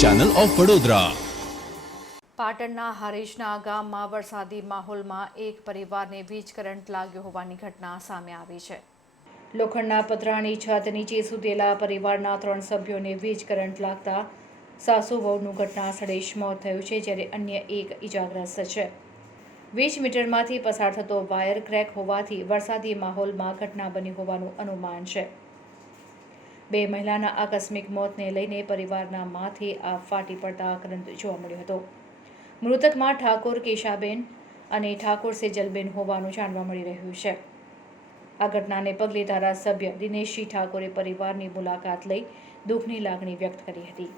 Channel of Vadodara પાટણના હરીશના ગામમાં વરસાદી માહોલમાં એક પરિવારને વીજ કરંટ લાગ્યો હોવાની ઘટના સામે આવી છે. લોખંડના પતરાની છત નીચે સૂતેલા પરિવારના ત્રણ સભ્યોને વીજ કરંટ લાગતા સાસુ વહુનું ઘટના સ્થળે મોત થયું છે, જ્યારે અન્ય એક ઇજાગ્રસ્ત છે. વીજ મીટરમાંથી પસાર થતો વાયર ક્રેક હોવાથી વરસાદી માહોલમાં ઘટના બની હોવાનું અનુમાન છે. બે મહિલાના આકસ્મિક મોતને લઈને પરિવારના માથે આ ફાટી પડતા આક્રંદ જોવા મળ્યો હતો. મૃતકમાં ઠાકોર કેશાબેન અને ઠાકોર સેજલબેન હોવાનું જાણવા મળી રહ્યું છે. આ ઘટનાને પગલે ધારાસભ્ય દિનેશજી ઠાકોરે પરિવારની મુલાકાત લઈ દુઃખની લાગણી વ્યક્ત કરી હતી.